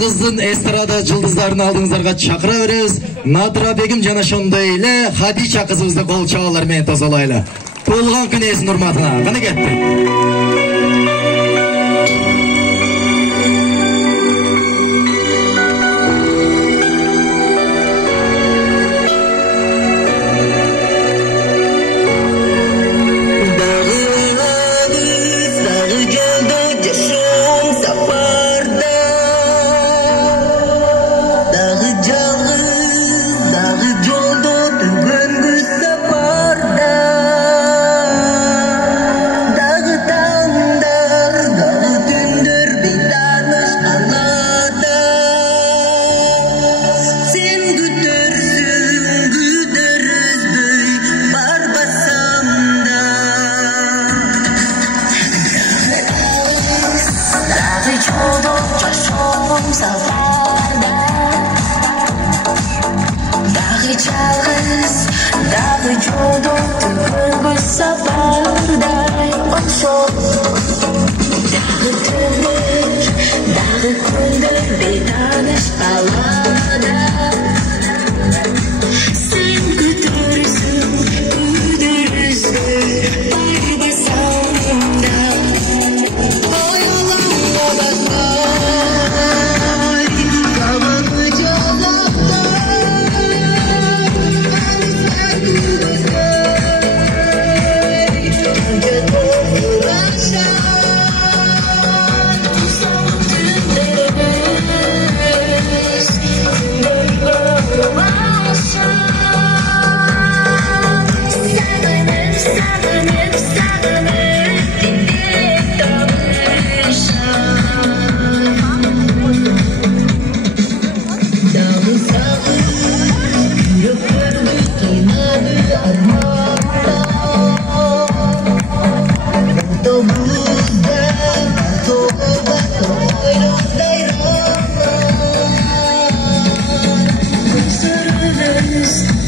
Кыргыздын эстрада жылдыздарын алдыңыздарга чакыра беребиз. Надыра бегим жана ошондой эле Хадича кызыбызды кол чабуулар менен тосолойлу. Туулган күн ээсинин урматына. Кана кетти.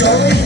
Don't